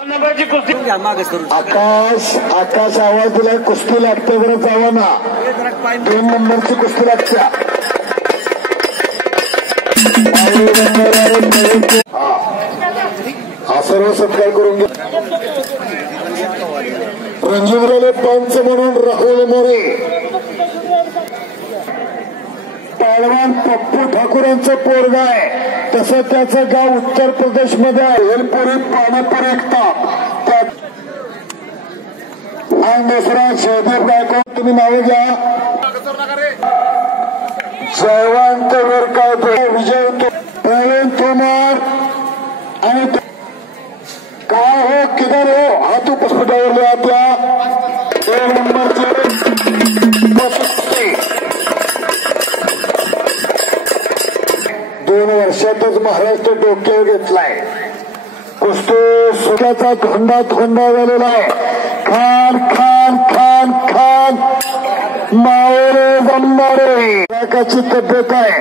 आकाश आवाज दिलाय, कुस्ती लागते बरं जावा ना, 2 नंबरची कुस्ती लागते. हा सर्व सत्कार करून घ्या. रणजिंद्रले पंच म्हणून राहुल मोरे, पहलवान पप्पू ठाकूरांचं पोरग आहे, तसं त्याचं गाव उत्तर प्रदेशमध्ये आहे. हेलपुरी पानापुरी एकता आणि दुसरा जयदेव गायकवाड. तुम्ही नाव घ्या. जयवंत वीरकावते, विजय प्रवीण तोमर आणि काय हो किधर हो, हात उपस्फोटावर आपल्या 2 नंबरचे 2 वर्षातच महाराष्ट्र डोक्यावर घेतलाय. कुस्ती सुखाचा धोंडा झालेला आहे. खान खान खान खान मावळे जमणारे तब्येत आहे.